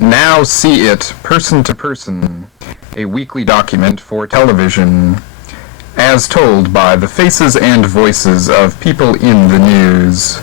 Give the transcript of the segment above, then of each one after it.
Now see it, Person to Person, a weekly document for television, as told by the faces and voices of people in the news.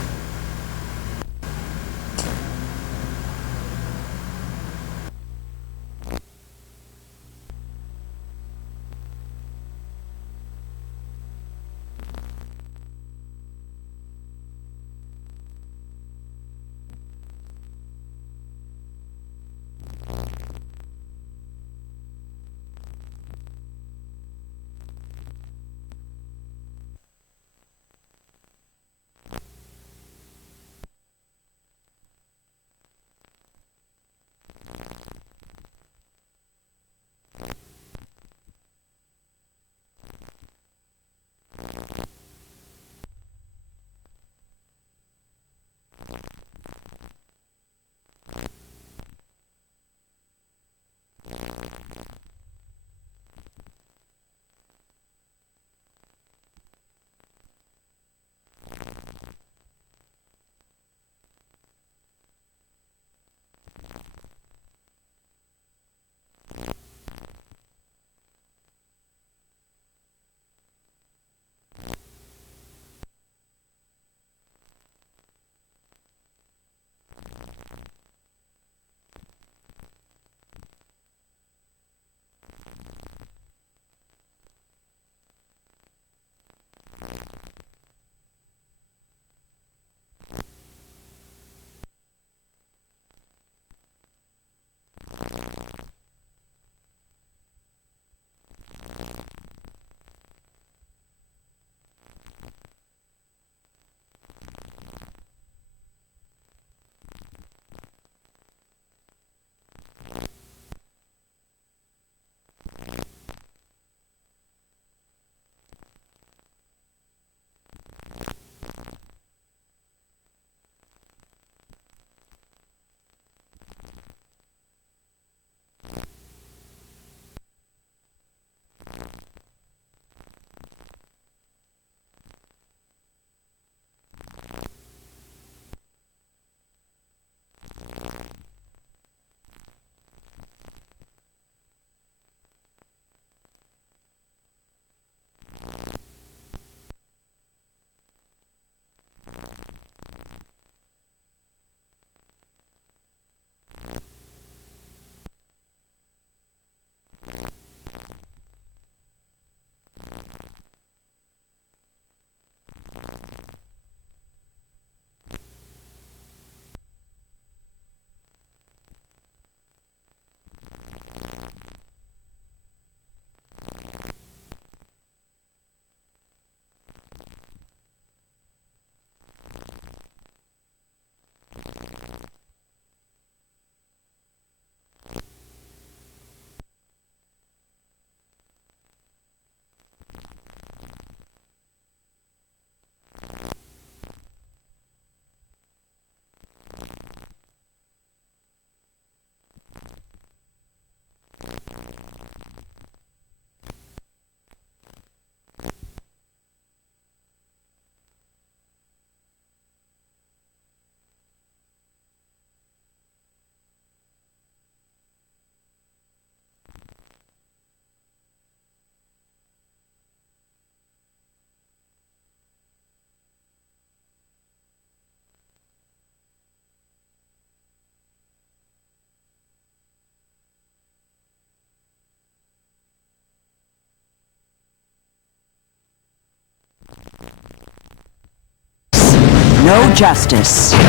No justice. One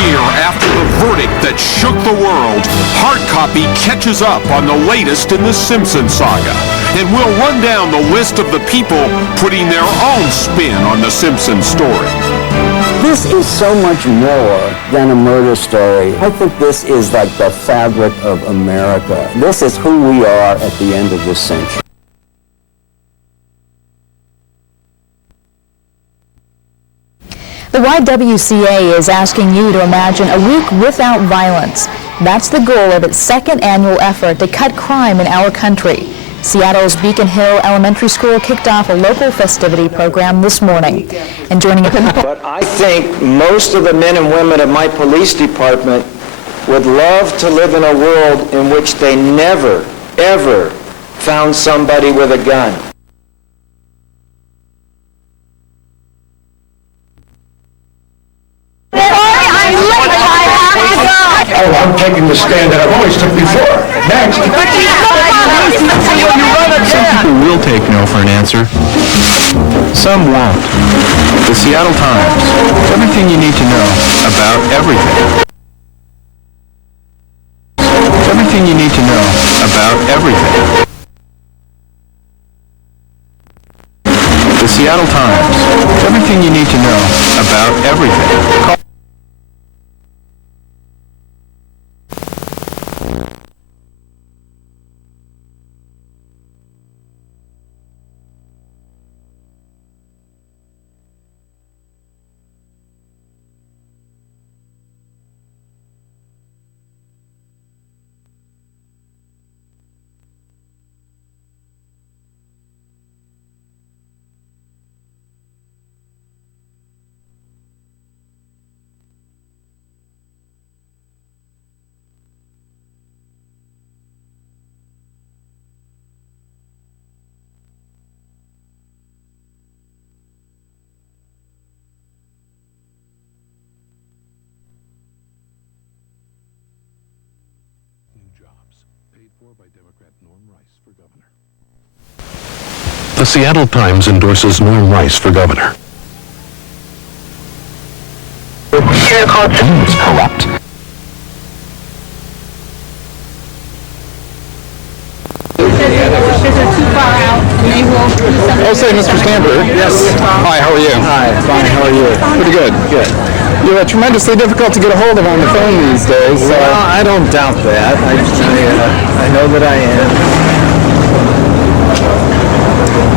year after the verdict that shook the world, Hard Copy catches up on the latest in the Simpsons saga. And we'll run down the list of the people putting their own spin on the Simpsons story. This is so much more than a murder story. I think this is like the fabric of America. This is who we are at the end of this century. The YWCA is asking you to imagine a week without violence. That's the goal of its second annual effort to cut crime in our country. Seattle's Beacon Hill Elementary School kicked off a local festivity program this morning. And joining us... But I think most of the men and women of my police department would love to live in a world in which they never, ever found somebody with a gun. Oh, I'm taking the stand that I've always took before. Next. Some people will take no for an answer. Some won't. The Seattle Times. Everything you need to know about everything. Everything you need to know about everything. The Seattle Times. Everything you need to know about everything. The Seattle Times endorses Norm Rice for governor. It's corrupt. Oh, say, Mr. Stanford. Yes. Hi, how are you? Hi, fine. How are you? Pretty good. Good. You're tremendously difficult to get a hold of on the phone these days. Well, I don't doubt that. I know that I am.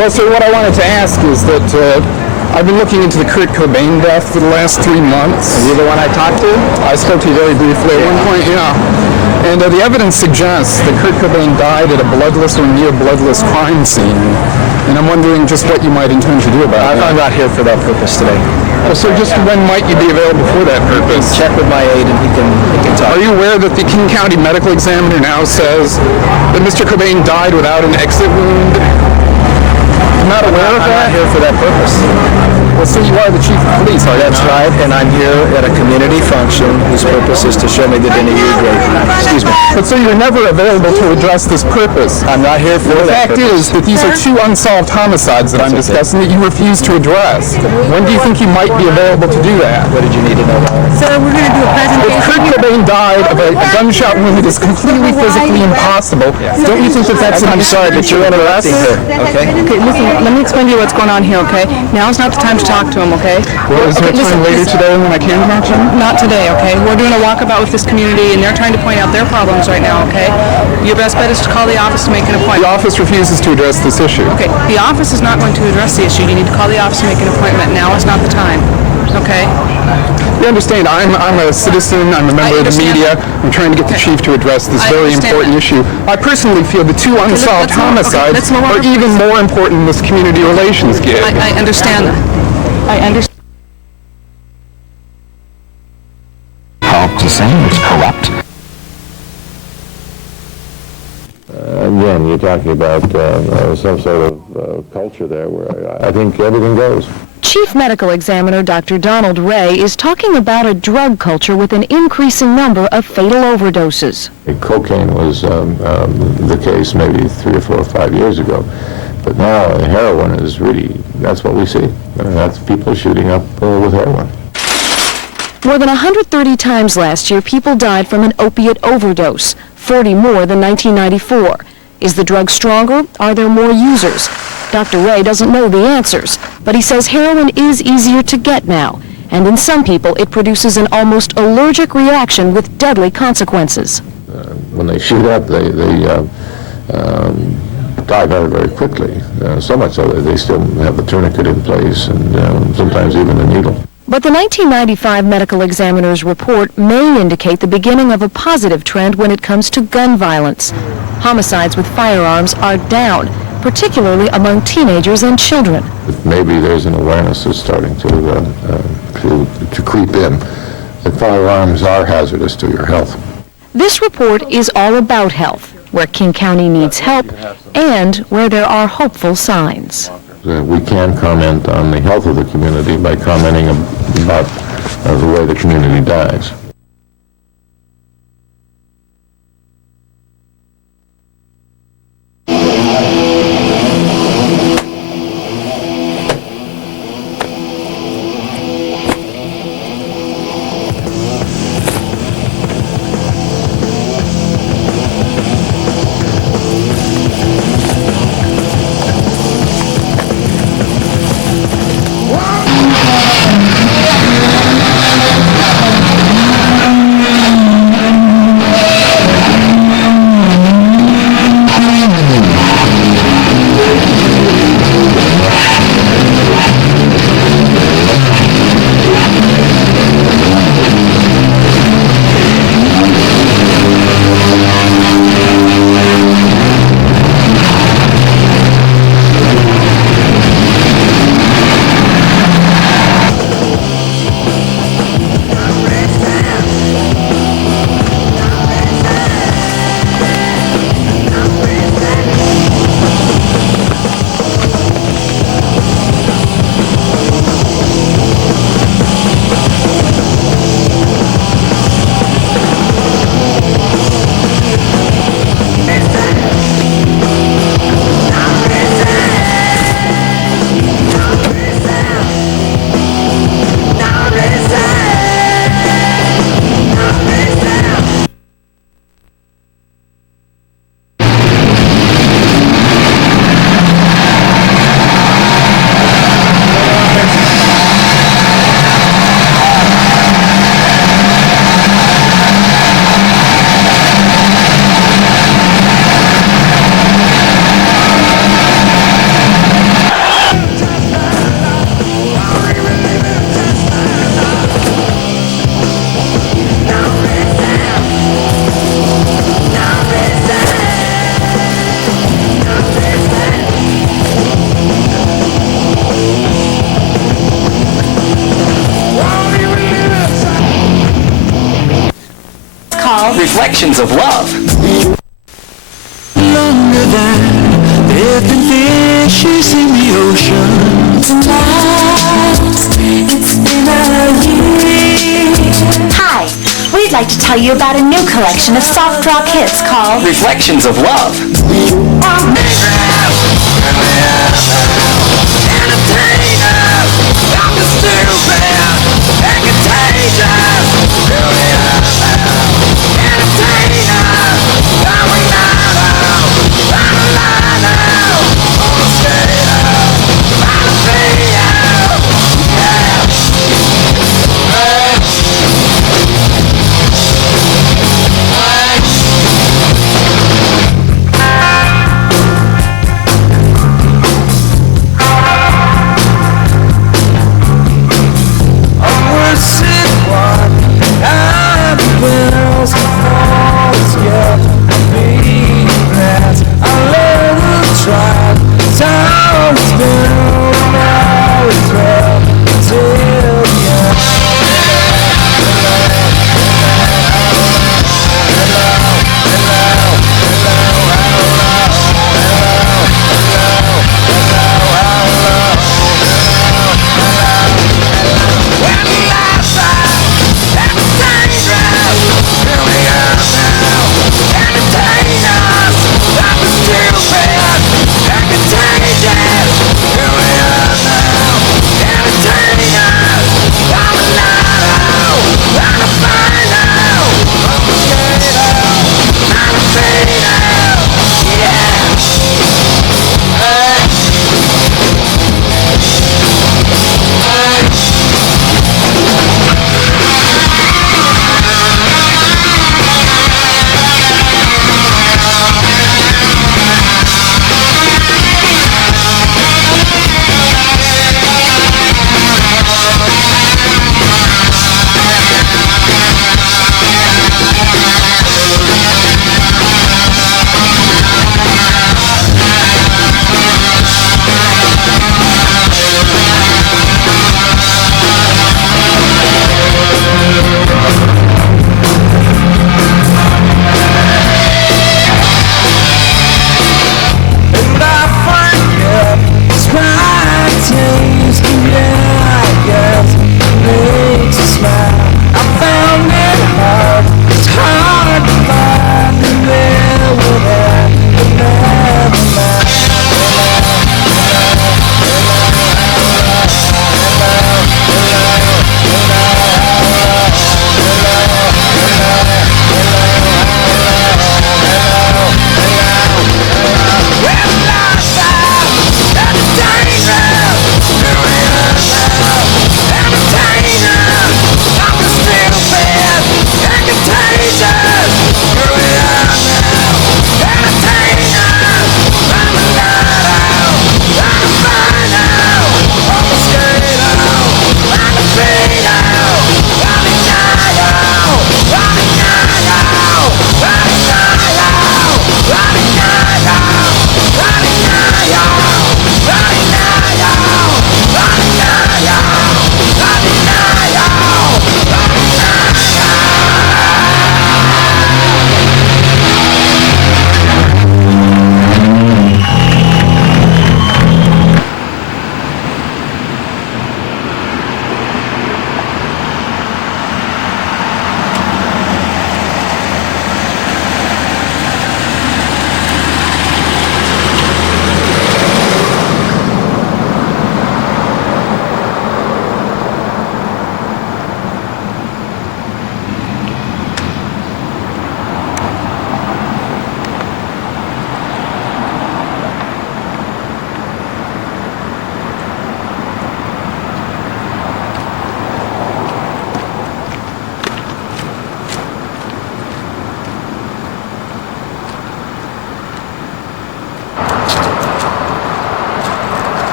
Well, sir, what I wanted to ask is that I've been looking into the Kurt Cobain death for the last 3 months. Are you the one I talked to? I spoke to you very briefly at one point, yeah. And the evidence suggests that Kurt Cobain died at a bloodless or near bloodless crime scene. And I'm wondering just what you might intend to do about it. I'm not here for that purpose today. Well, sir, just when might you be available for that purpose? Check with my aide and he can talk. Are you aware that the King County Medical Examiner now says that Mr. Cobain died without an exit wound? I'm not aware of that? I'm not here for that purpose. Well, so you are the chief of police, are you? That's right, and I'm here at a community function whose purpose is to show me that any excuse me. But so you're never available to address this purpose. I'm not here for The that fact purpose. is that these are 2 unsolved homicides that I'm discussing that you refuse to address. When do you think you might be available to do that? What did you need to know about it? So we're going to do a If Kurt presentation. Cobain died of a gunshot wound that is completely physically impossible, don't you think that that's I'm sorry, but you're interrupting her, okay? Okay, listen, let me explain to you what's going on here, okay? Now's not the time to talk to him, okay? Well, is there Okay, time later today when I can talk to him? Not today, okay? We're doing a walkabout with this community, and they're trying to point out their problems right now, okay? Your best bet is to call the office to make an The appointment. office refuses to address this issue. Okay, the office is not going to address the issue. You need to call the office and make an appointment. Now is not the time, okay? You understand, I'm a citizen, I'm a member of the understand media, that. I'm trying to get the chief to address this I very understand important that. issue. I personally feel the 2 unsolved let's move- okay, homicides let's move on. are even more important in this community relations gig. I understand that. I understand. Help to say it's corrupt. Again, you're talking about some sort of culture there where I think everything goes. Chief Medical Examiner Dr. Donald Ray is talking about a drug culture with an increasing number of fatal overdoses. Cocaine was the case maybe 3 or 4 or 5 years ago, but now heroin is really, that's what we see. That's people shooting up with heroin. More than 130 times last year, people died from an opiate overdose, 40 more than 1994. Is the drug stronger? Are there more users? Dr. Ray doesn't know the answers, but he says heroin is easier to get now, and in some people it produces an almost allergic reaction with deadly consequences. When they shoot up, they die very, very quickly, so much so that they still have the tourniquet in place and sometimes even the needle. But the 1995 medical examiner's report may indicate the beginning of a positive trend when it comes to gun violence. Homicides with firearms are down, particularly among teenagers and children. Maybe there's an awareness that's starting to creep in that firearms are hazardous to your health. This report is all about health, where King County needs help and where there are hopeful signs. We can comment on the health of the community by commenting about the way the community dies. Reflections of Love. Longer than there've been fishes in the ocean. Tonight, it's been a year. Hi, we'd like to tell you about a new collection of soft rock hits called Reflections of Love.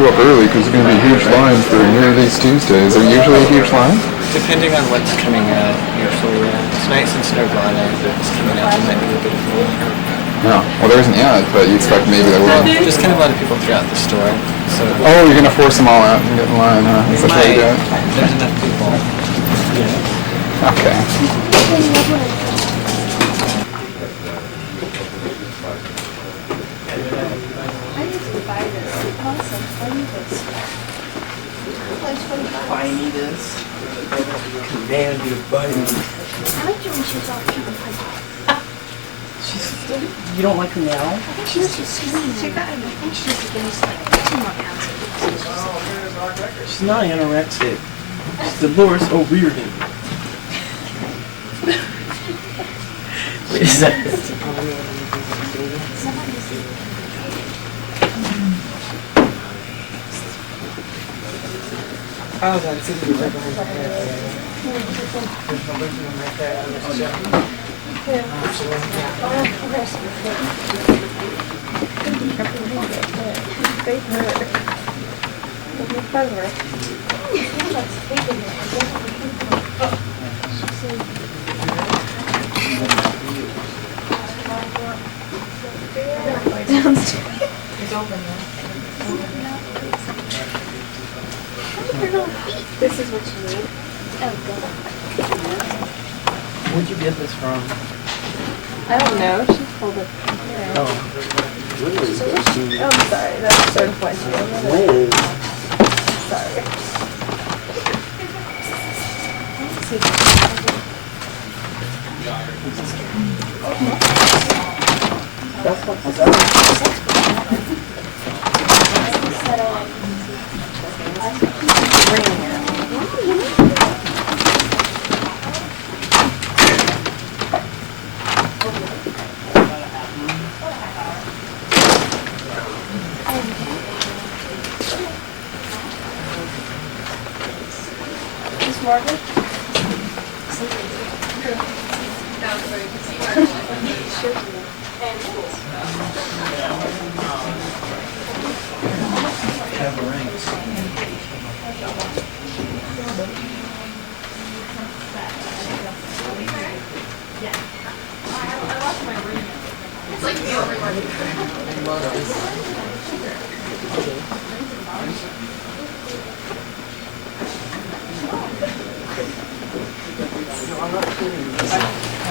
show up early because there's going to be a huge line for These Tuesdays. Is there usually a huge line? Depending on what's coming out, usually tonight since Nirvana is coming out, there might be a bit of a line. No. Well, there isn't yet, but you expect maybe there will. Just kind of a lot of people throughout the store. So oh, you're going to force them all out and get in line, huh? Is that how you do it? There's enough people. Okay. Buy me this. Command you to buy me. I like her when she was all cute and pudgy. You don't like her now? I think she was just skinny. She got, I think she just gained like 2 more pounds. She's not anorexic. She's Dolores O'Riordan. Wait a second. Oh, that's it. You're right behind my head. There's no living room right there. It's open now. This is what you need. Oh, God. Where'd you get this from? I don't know. She pulled it. Oh. Oh, I'm sorry. That's so funny. Liz. Sorry. That's what was that?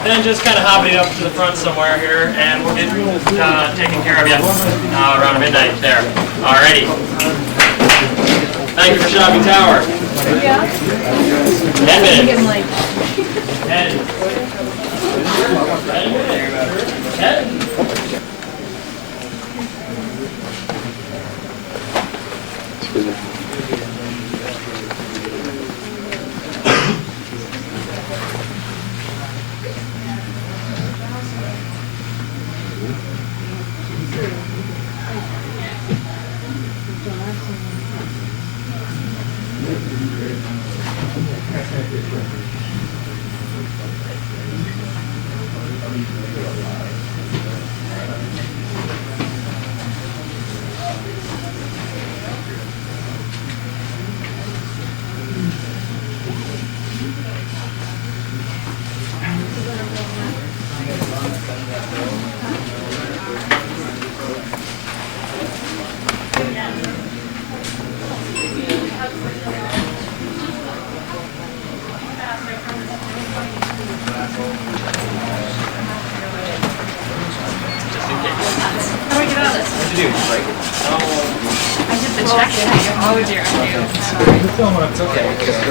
Then just kind of hobble it up to the front somewhere here, and we'll get taken care of you around midnight there. Alrighty. Thank you for shopping Tower. Yeah. 10 minutes. 10.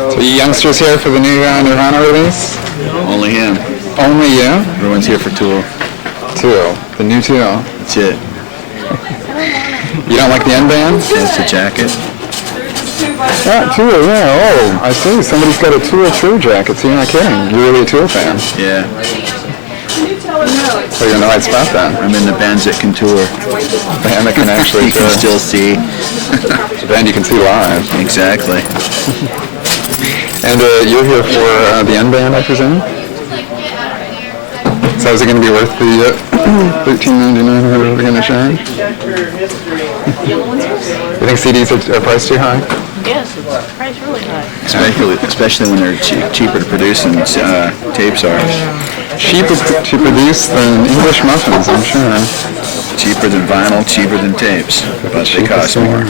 So you youngsters here for the new Nirvana release? Only him. Only you? Everyone's here for Tool. Tool. The new Tool. That's it. You don't like the end band? That's the jacket. Ah, Tool, yeah. Oh, I see. Somebody's got a Tool True jacket, so you're not kidding. You're really a Tool fan. Yeah. So you're in the right spot then. I'm in the bands that can tour. The band that can actually you can still see. The band you can see live. Exactly. And you're here for the end band, I presume? So is it going to be worth the $13.99 or whatever we're going to charge? You think CDs are priced too high? Yes, it's priced really high. Especially when they're cheaper to produce than tapes are. Cheaper to produce than English muffins, I'm sure. Cheaper than vinyl, cheaper than tapes, but they cost more.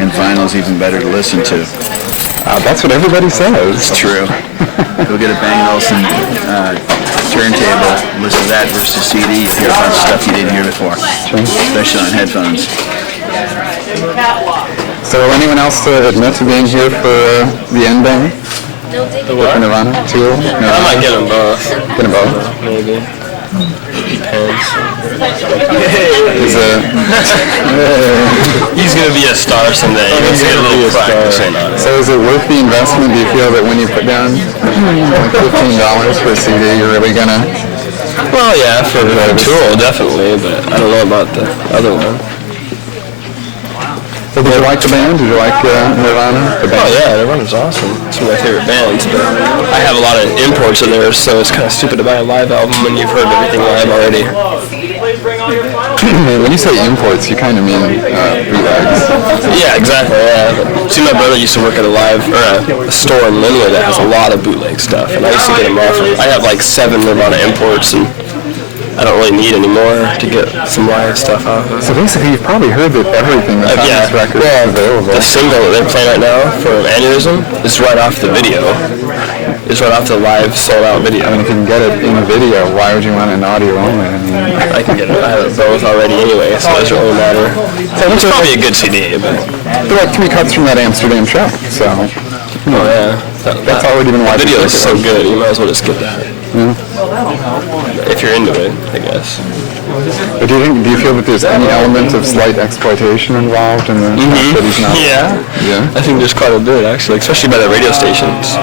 And vinyl's even better to listen to. That's what everybody says. It's true. Go get a Bang & Olufsen turntable, listen to that versus CD, you'll hear a bunch of stuff you didn't hear before, especially on headphones. So will anyone else admit to being here for the end bang? The what? For Nirvana? Tool? Nirvana? I might get them both. Get them both? Maybe. Depends. He's gonna be a star someday. He's gonna get a little practicing on it. So is it worth the investment? Do you feel that when you put down like $15 for a CD, you're really gonna? Well, yeah, for Tool, definitely, but I don't know about the other one. So did you like the band? Did you like Nirvana? The band? Oh yeah, Nirvana's awesome. It's one of my favorite bands, but I have a lot of imports of theirs, so it's kind of stupid to buy a live album when you've heard everything live already. When you say imports, you kind of mean bootlegs. Yeah, exactly, yeah. See, my brother used to work at a store in Linwood that has a lot of bootleg stuff, and I used to get them off. I have like 7 Nirvana imports, and I don't really need any more to get some live stuff off of. So basically, you've probably heard that everything that's on this record is available. The single that they're playing right now for Aneurysm is right off the video. It's right off the live sold-out video. I mean, if you can get it in a video, why would you want it in audio only? I mean, I can get it. I have it both already anyway, so it doesn't really matter. So it's probably a good CD, but they're like 3 cuts from that Amsterdam show. So, oh yeah, that's already been watched. The video is so good, you might as well just get that. Yeah. If you're into it, I guess. But do you feel that there's any element of slight exploitation involved in the fact that he's not? Yeah. I think there's quite a bit actually, especially by the radio stations.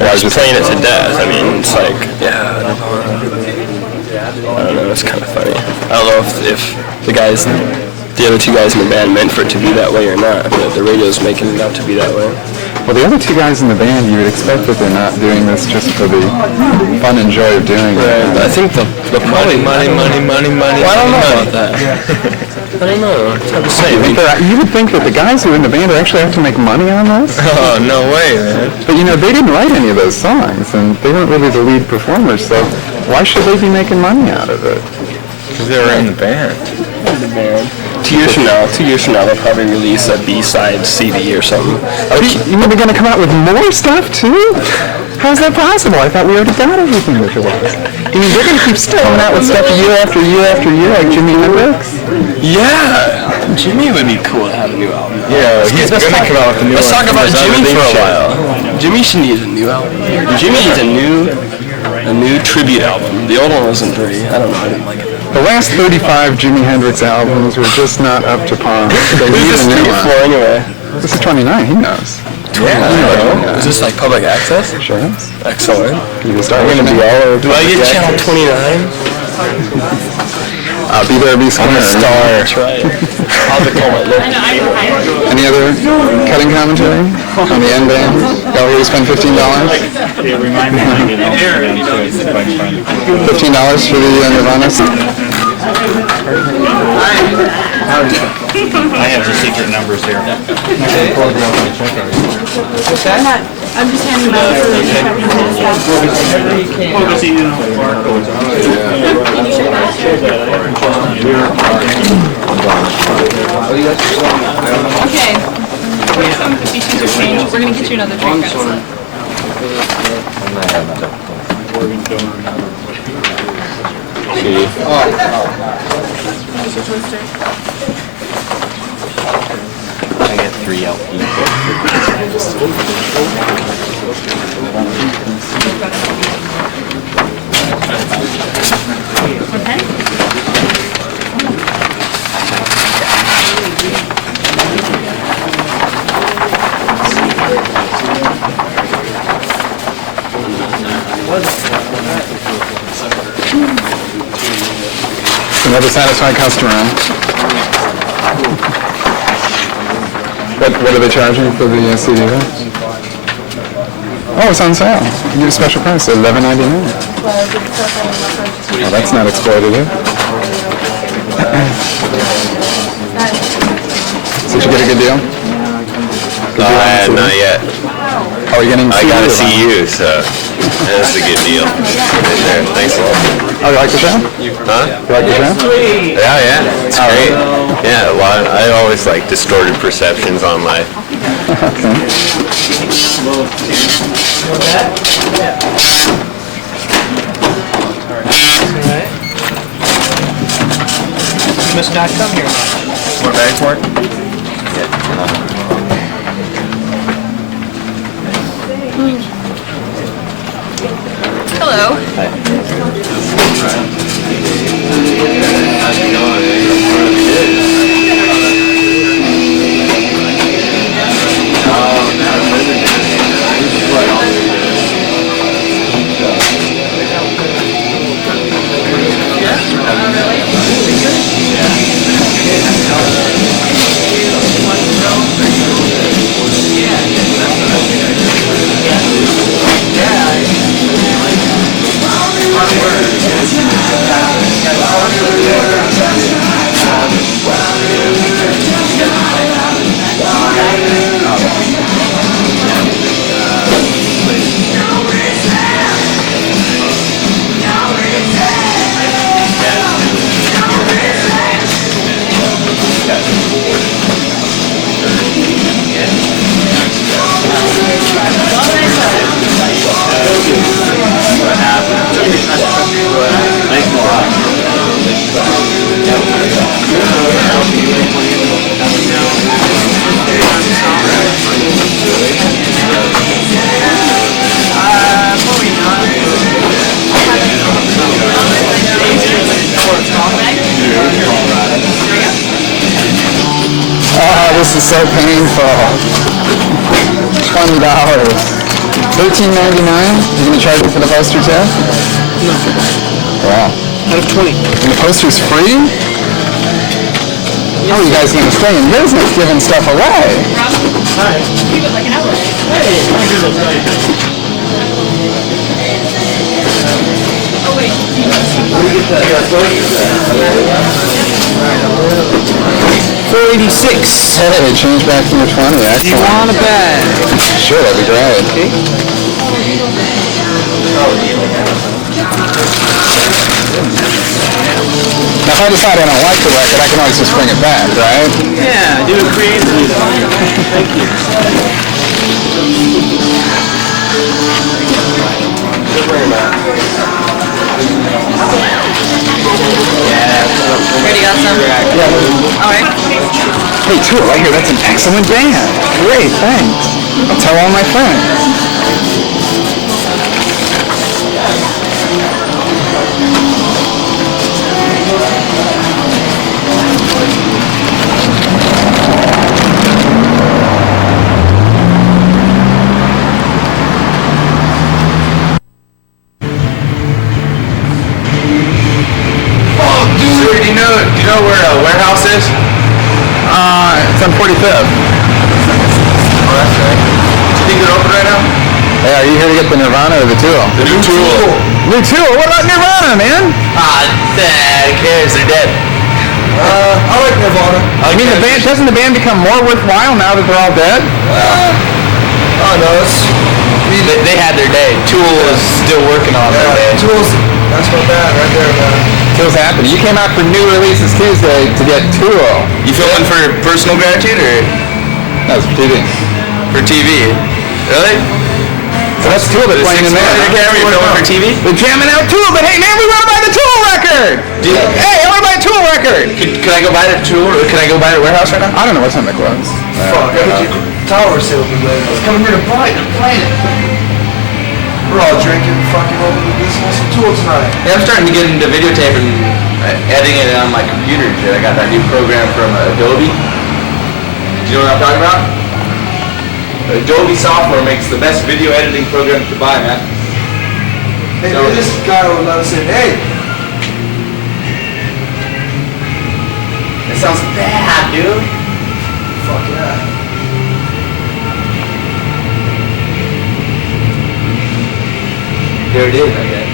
They're just playing it to death. I mean, it's like, yeah. I don't know. It's kind of funny. I don't know if the other 2 guys in the band meant for it to be that way or not, but the radio's making it out to be that way. Well, the other 2 guys in the band, you would expect that they're not doing this just for the fun and joy of doing it. I think they'll probably money. Well, I don't know about that. I don't know. It's hard to say. You would think that the guys who are in the band actually have to make money on this? Oh, no way, man. But they didn't write any of those songs, and they weren't really the lead performers, so why should they be making money out of it? Because they were in the band. 2 years from now, they'll probably release a B-side CD or something. You mean they're going to come out with more stuff, too? How's that possible? I thought we already got everything that there was. I mean, they're going to keep coming out with stuff year after year after year, like Jimi Hendrix? Yeah! Jimmy would be cool to have a new album. Yeah, he's going to come out with a new Let's one. talk about Jimmy for a while. Jimmy should need a new album. Jimmy needs a new tribute album. The old one wasn't very, I don't know, I didn't like it. The last 35 Jimi Hendrix albums were just not up to par. They need Who's a new one. for anyway? This is 29, he knows. Yeah. Is this like public access? Sure is. Excellent. You can start I'm going to be all over. Do I get channel 29? I'll be there, be square. I'm a star. That's right. I'll be call my local. Any other cutting commentary on the end band? Y'all here to spend $15? $15 for the Nirvana? I have the secret numbers here. I'm just handing them over Okay. Some of the species are changed. We're going to get you another drink, guys. I get 3 LP. Another satisfied customer, huh? What are they charging for the CD? Oh, it's on sale. You get a special price, $11.99. Oh, that's not exploitative. Did you get a good deal? Not yet. Oh, you're getting I gotta see you, so that's a good deal. Right there. Thanks a lot. Oh, you like the show? Huh? You like the show? Yeah, it's great. Yeah, a lot. I always like distorted perceptions on life. You must not come here. More bags, Mark? Hello. This is so painful. $20. $13.99? You gonna charge me for the poster too? No. Wow. Out of 20. And the poster's free? How are you guys gonna stay in business giving stuff away? Hi. Keep it like an outlet. Hey. Oh, wait. 486. Hey, change back to your 20. Excellent. Do you want a bag? Sure, that'd be great. Okay. Now, if I decide I don't like the record, I can always just bring it back, right? Yeah, do it creatively. Thank you. Ready, got some? Yeah. All right. Hey, Tool, I hear that's an excellent band. Great, thanks. I'll tell all my friends. Do you know where a warehouse is? It's on 45th. Oh, that's right. Do you think they're open right now? Hey, are you here to get the Nirvana or the Tool? The new Tool. New Tool? What about Nirvana, man? Who cares? They're dead. I like Nirvana. I mean, doesn't the band become more worthwhile now that they're all dead? Oh no, They had their day. Tool is still working on their day. Tools, that's not bad right there, man. Tool's happening. You came out for new releases Tuesday to get Tool. You filming for personal gratitude or? No, it's for TV. For TV. Really? So that's Tool that's playing in there. Camera, you're filming for TV? They're jamming out Tool, but hey man, we want to buy the Tool record! Hey, I want to buy a Tool record! Can I go buy the Tool, or can I go buy the warehouse right now? I don't know what time they close. Fuck, tower sale will be later. Let's come here to buy it and play it. We're all drinking, fucking over the business of Tool tonight. Yeah, I'm starting to get into videotape and editing it on my computer and shit. I got that new program from Adobe. Do you know what I'm talking about? Adobe software makes the best video editing program to buy, man. Hey, this guy will let us in. Hey! That sounds bad, dude. Fuck yeah. There it is, I guess.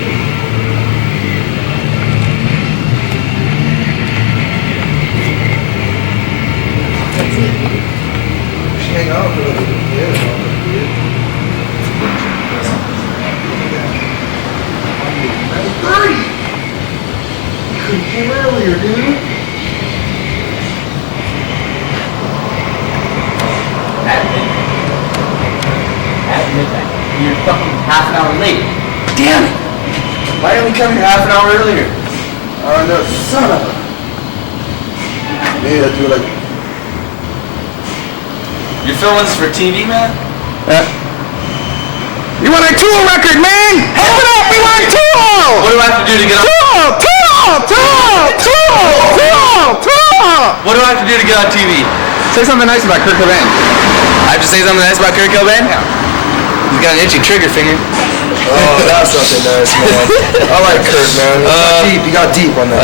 That's it. You're fucking half an hour late. Damn it! Why didn't we come here half an hour earlier? Oh no, son of a... Maybe I'll do like... You're filming this for TV, man? You want a Tool record, man? Hold it up! We want Tool! What do I have to do to get on? What do I have to do to get on TV? Say something nice about Kurt Cobain. I have to say something nice about Kurt Cobain? Yeah. He's got an itchy trigger finger. Oh, that's something nice, man. I like Kurt, man. He got deep on that.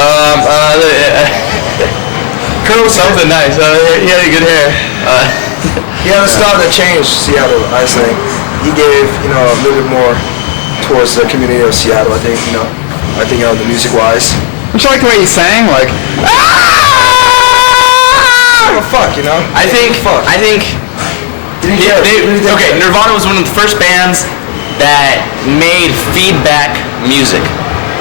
Kurt was something nice. He had good hair. He had a style that changed Seattle, I think. He gave, a little bit more towards the community of Seattle, I think, the music-wise. Don't you like the way he sang? Like, fuck, I think, Nirvana was one of the first bands that made feedback music.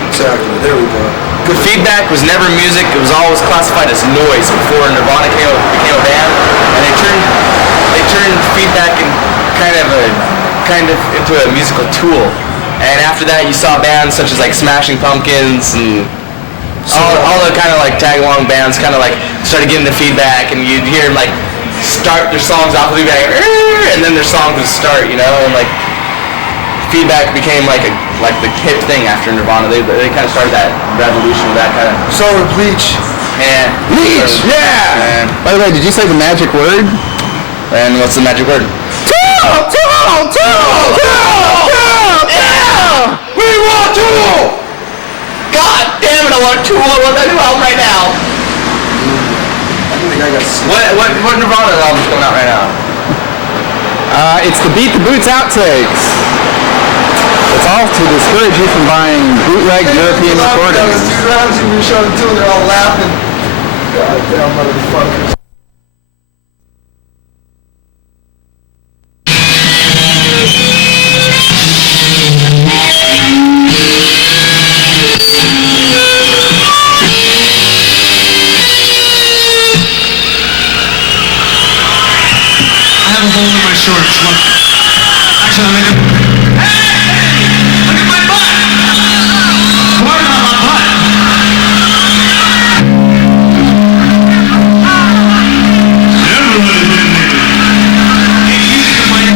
Exactly, there we go. Good feedback was never music, it was always classified as noise before Nirvana became a band, and they turned feedback in kind of into a musical tool. And after that you saw bands such as like Smashing Pumpkins and all the kind of like tag-along bands kind of like started getting the feedback, and you'd hear them like start their songs off with feedback, and then their songs would start, and like feedback became like the hip thing after Nirvana. They kind of started that revolution of that kind of. So Bleach. And Bleach, yeah. By the way, did you say the magic word? And what's the magic word? Tool! Yeah! We want Tool! God damn it, I want Tool. I want that new album right now. What Nirvana album's coming out right now? It's the Beat the Boots outtakes. It's all to discourage you from buying bootleg European recordings. 2 rounds and we showed Tool, they're all laughing. God damn motherfuckers. Hole in my shorts. Look. Actually, I'm making... Hey! Look at my butt! What about my butt? Everybody did it. It's easy to find...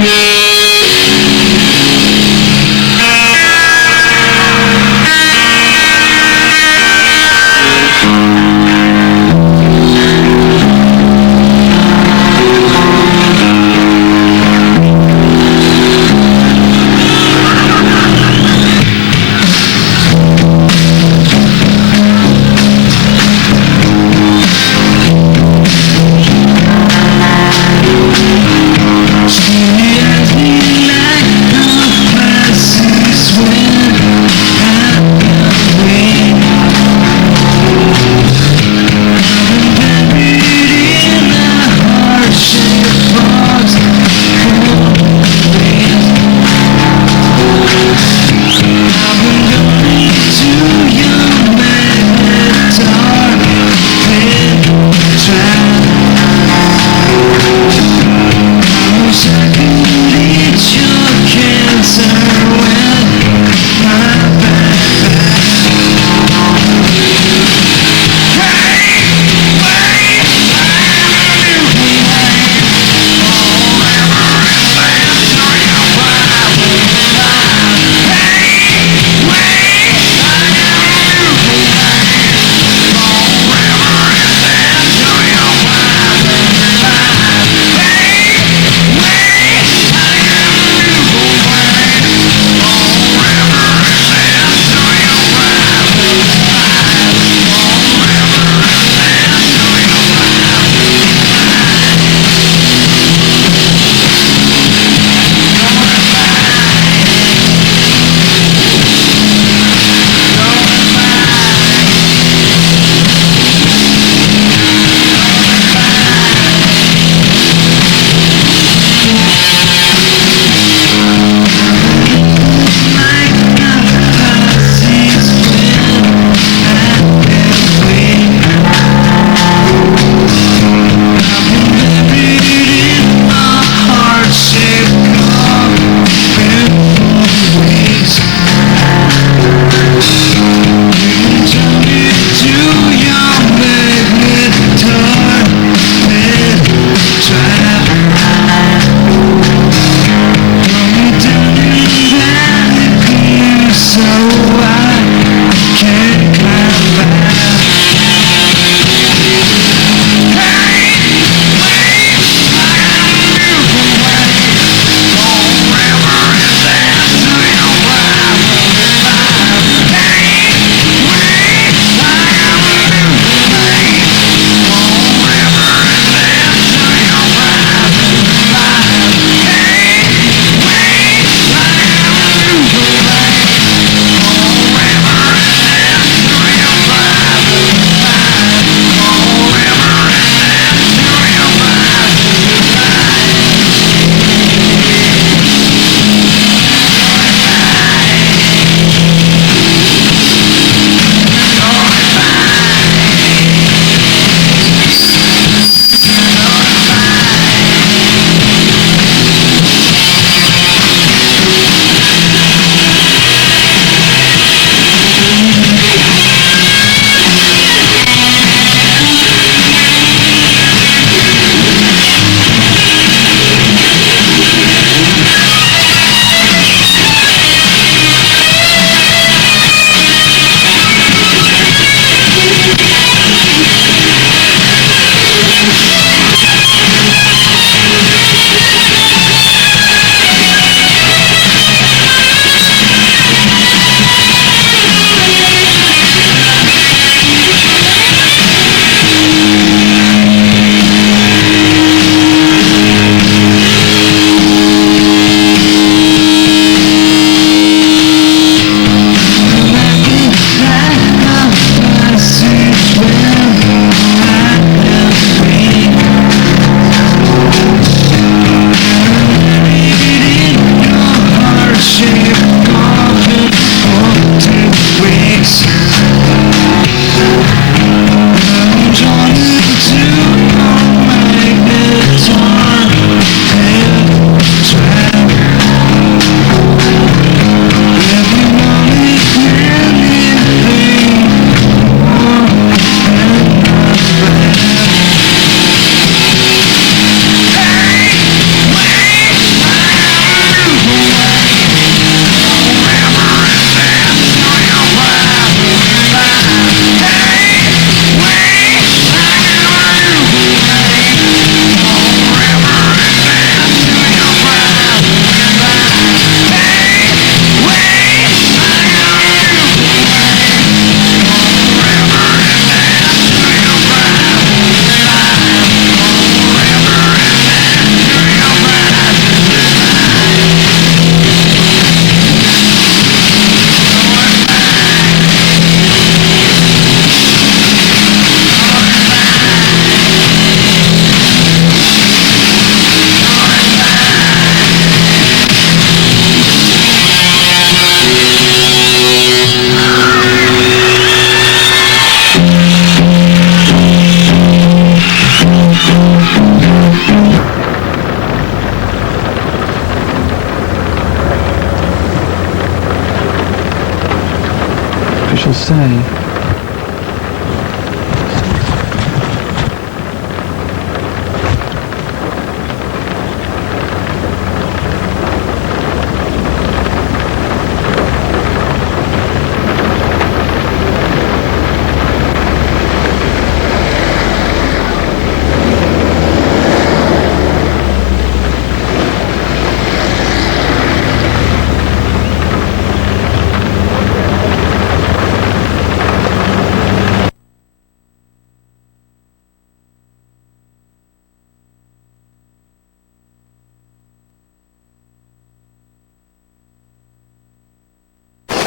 she'll say.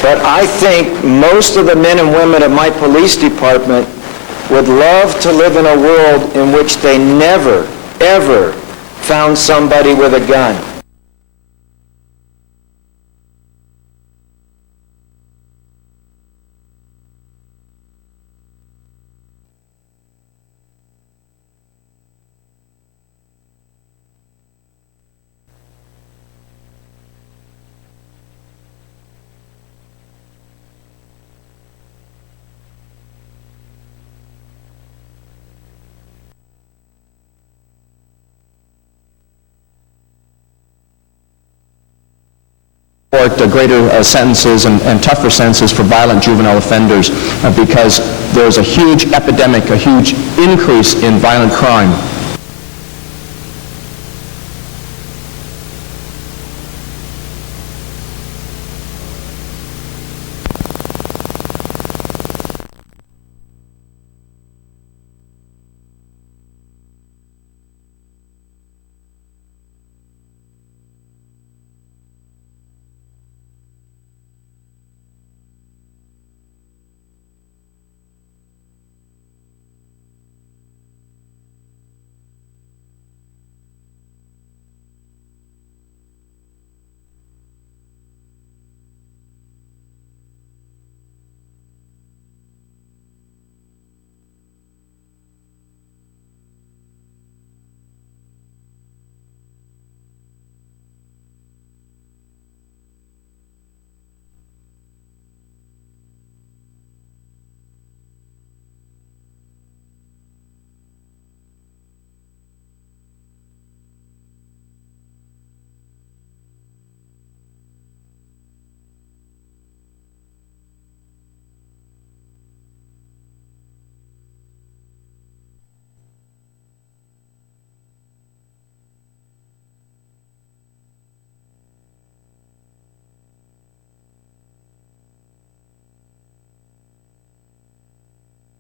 But I think most of the men and women of my police department would love to live in a world in which they never, ever found somebody with a gun. Greater sentences and tougher sentences for violent juvenile offenders because there's a huge epidemic, a huge increase in violent crime.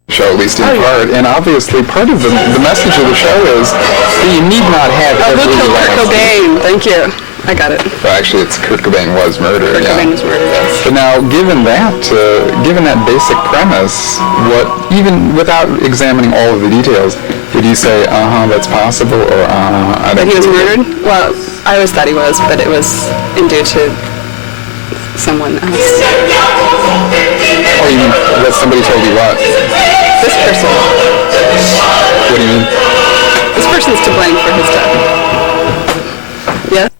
Show, at least in part, and obviously part of the message of the show is that you need not have who killed Kurt Cobain? Thank you. I got it. Well, actually, Kurt Cobain was murdered. Kurt Cobain was murdered, yes. But now, given that basic premise, what, even without examining all of the details, would you say, that's possible, or I don't That he was murdered? Well, I always thought he was, but it was due to someone else. Oh, you mean that somebody told you what? This person. What do you mean? This person's to blame for his death. Yes?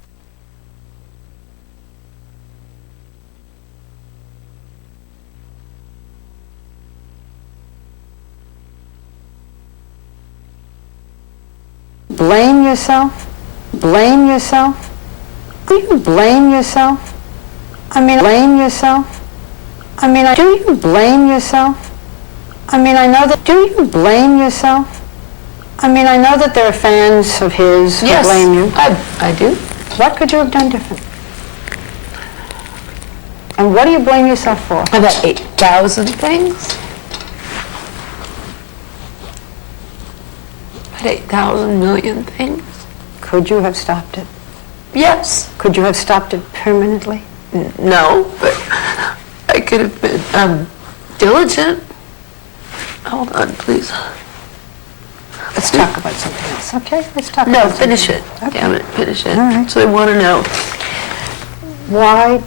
Blame yourself? Blame yourself? Do you blame yourself? I mean, blame yourself? I mean, do you blame yourself? I mean, I know that, do you blame yourself? I mean, I know that there are fans of his who blame you. I do. What could you have done different? And what do you blame yourself for? About 8,000 things. About 8,000 million things. Could you have stopped it? Yes. Could you have stopped it permanently? No, but I could have been diligent. Hold on, please. Let's talk about something else, okay? Let's talk No, about finish something it. else. Okay. Damn it, finish it. All right. So they want to know. Why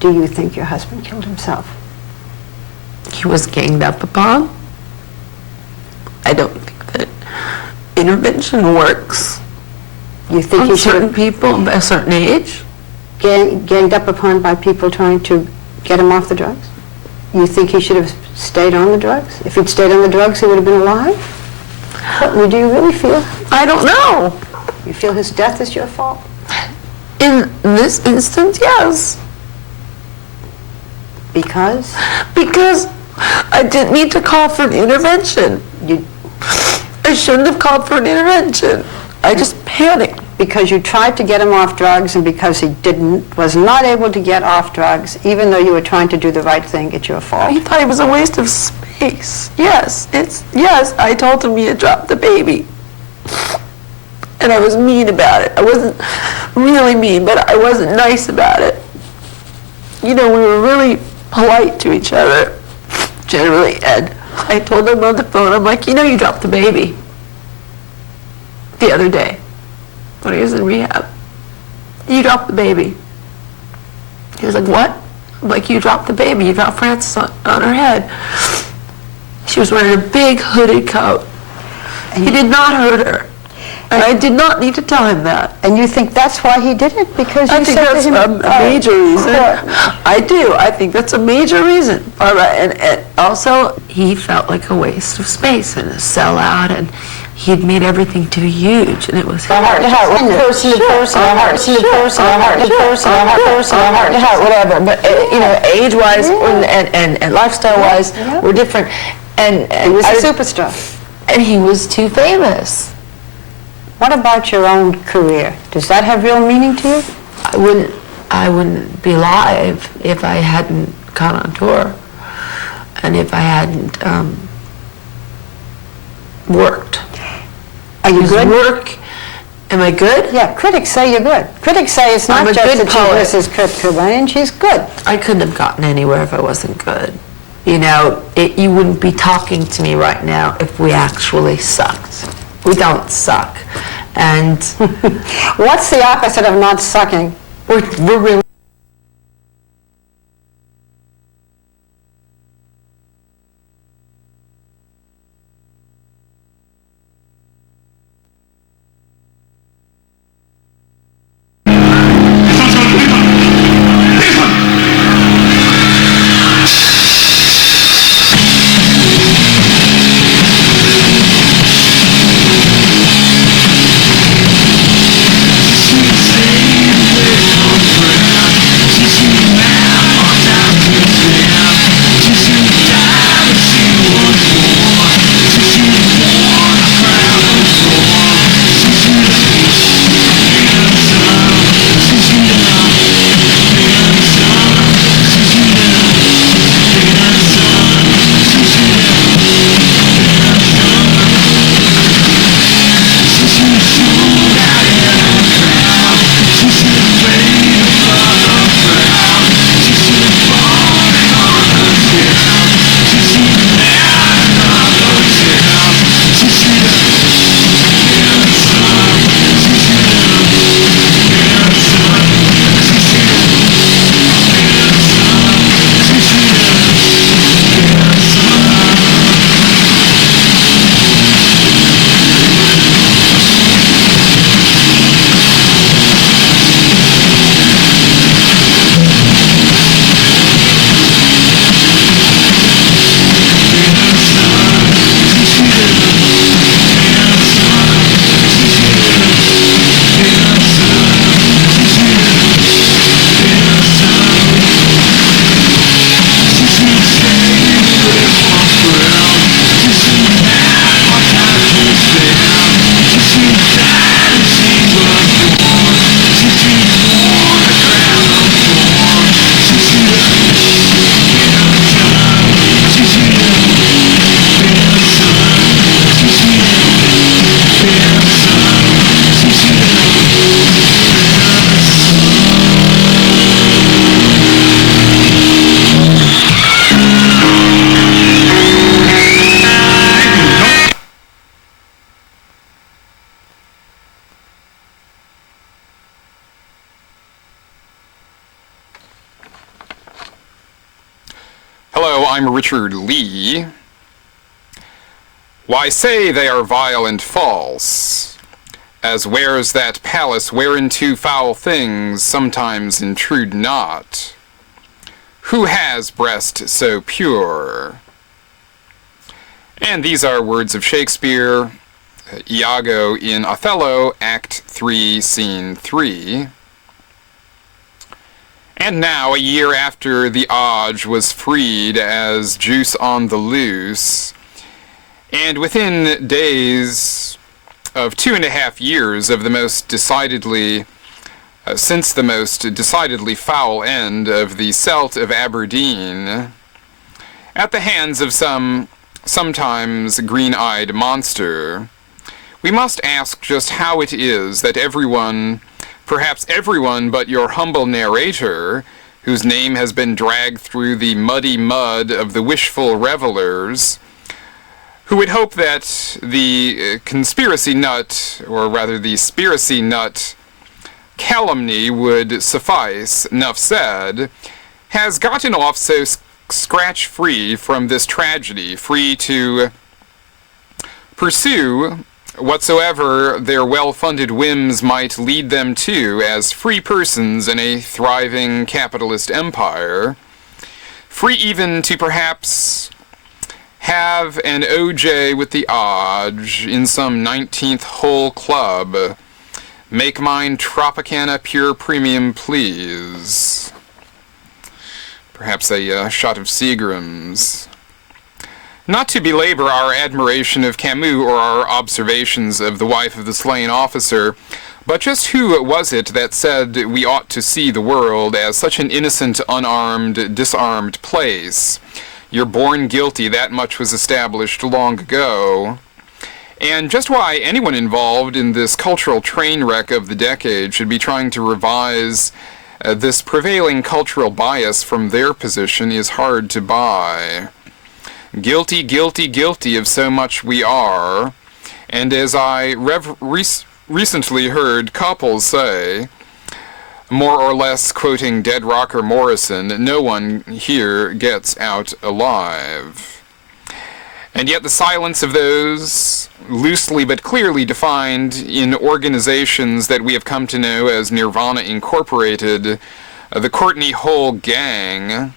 do you think your husband killed himself? He was ganged up upon. I don't think that intervention works. You think on certain people by a certain age? Ganged up upon by people trying to get him off the drugs? You think he should have stayed on the drugs? If he'd stayed on the drugs, he would have been alive? Courtney, do you really feel? I don't know. You feel his death is your fault? In this instance, yes. Because? Because I didn't need to call for an intervention. I shouldn't have called for an intervention. I just panicked. Because you tried to get him off drugs, and because he was not able to get off drugs, even though you were trying to do the right thing, it's your fault. He thought it was a waste of space. Yes, I told him he had dropped the baby. And I was mean about it. I wasn't really mean, but I wasn't nice about it. You know, we were really polite to each other, generally, and I told him on the phone, I'm like, you know, you dropped the baby the other day when he was in rehab. You dropped the baby. He was like, what? I'm like, you dropped the baby. You dropped Frances on her head. She was wearing a big hooded coat. He did not hurt her. And I did not need to tell him that. And you think that's why he did it? Because I you think said that's to him, a major reason. I do. I think that's a major reason. All right. And also, he felt like a waste of space and a sellout, and he'd made everything too huge, and it was heart to heart, person to person, heart to person, heart to person, heart to heart, whatever. But you know, age-wise and lifestyle-wise, we're different. And he was a superstar, and he was too famous. What about your own career? Does that have real meaning to you? I wouldn't be alive if I hadn't gone on tour, and if I hadn't worked. Are you good? Work. Am I good? Yeah, critics say you're good. Critics say it's not just that she versus Kurt Cobain, she's good. I couldn't have gotten anywhere if I wasn't good. You know, you wouldn't be talking to me right now if we actually sucked. We don't suck. And what's the opposite of not sucking? We're really Hello, I'm Richard Lee. Why say they are vile and false, as where's that palace whereinto foul things sometimes intrude not? Who has breast so pure? And these are words of Shakespeare, Iago in Othello, Act 3, Scene 3. And now, a year after the Age was freed as juice on the loose, and within days of 2.5 years of the most decidedly, since the most decidedly foul end of the Celt of Aberdeen, at the hands of some sometimes green-eyed monster, we must ask just how it is that everyone, perhaps everyone but your humble narrator, whose name has been dragged through the muddy mud of the wishful revelers, who would hope that the conspiracy nut, or rather the spiracy nut, calumny would suffice, enough said, has gotten off so scratch-free from this tragedy, free to pursue whatsoever their well-funded whims might lead them to as free persons in a thriving capitalist empire, free even to perhaps have an OJ with the Age in some 19th hole club. Make mine Tropicana Pure Premium, please. Perhaps a shot of Seagram's. Not to belabor our admiration of Camus or our observations of the wife of the slain officer, but just who was it that said we ought to see the world as such an innocent, unarmed, disarmed place? You're born guilty, that much was established long ago. And just why anyone involved in this cultural train wreck of the decade should be trying to revise this prevailing cultural bias from their position is hard to buy. Guilty, guilty, guilty of so much we are, and as I recently heard couples say, more or less quoting dead rocker Morrison, no one here gets out alive. And yet the silence of those, loosely but clearly defined in organizations that we have come to know as Nirvana Incorporated, the Courtney Hole Gang,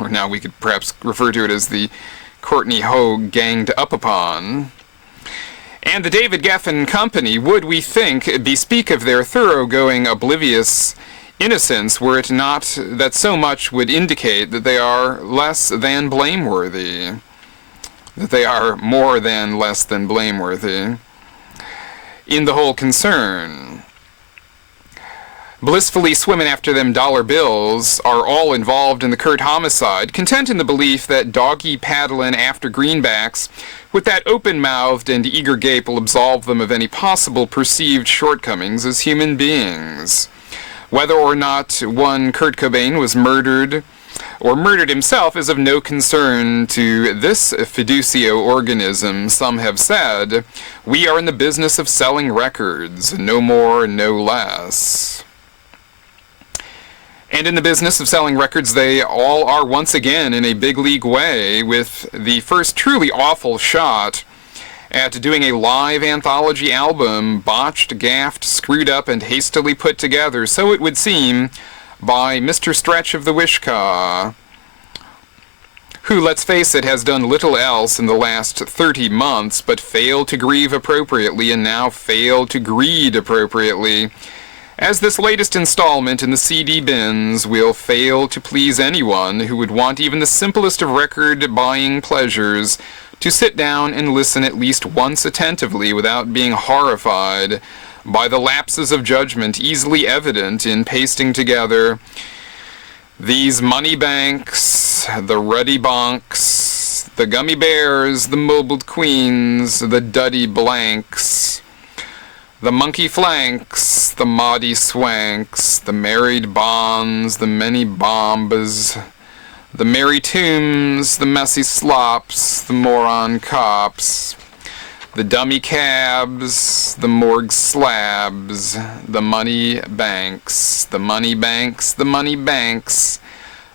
or now we could perhaps refer to it as the Courtney Ho Ganged Up Upon, and the David Geffen Company would, we think, bespeak of their thoroughgoing oblivious innocence were it not that so much would indicate that they are less than blameworthy. That they are more than less than blameworthy in the whole concern. Blissfully swimming after them dollar bills are all involved in the Kurt homicide, content in the belief that doggy paddling after greenbacks with that open-mouthed and eager gape will absolve them of any possible perceived shortcomings as human beings. Whether or not one Kurt Cobain was murdered or murdered himself is of no concern to this fiducio organism. Some have said, we are in the business of selling records, no more, no less. And in the business of selling records, they all are once again in a big league way, with the first truly awful shot at doing a live anthology album, botched, gaffed, screwed up, and hastily put together, so it would seem, by Mr. Stretch of the Wishkah, who, let's face it, has done little else in the last 30 months but failed to grieve appropriately and now failed to greed appropriately, as this latest installment in the CD bins will fail to please anyone who would want even the simplest of record-buying pleasures to sit down and listen at least once attentively without being horrified by the lapses of judgment easily evident in pasting together these money banks, the ruddy bonks, the gummy bears, the mobled queens, the duddy blanks, the monkey flanks, the maudie swanks, the married bonds, the many bombas, the merry tombs, the messy slops, the moron cops, the dummy cabs, the morgue slabs, the money banks, the money banks, the money banks,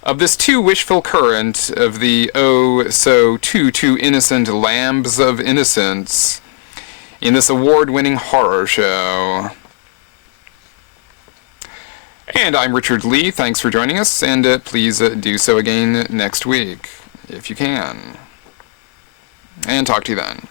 of this too wishful current of the oh so too innocent lambs of innocence in this award-winning horror show. And I'm Richard Lee. Thanks for joining us, and please do so again next week, if you can. And talk to you then.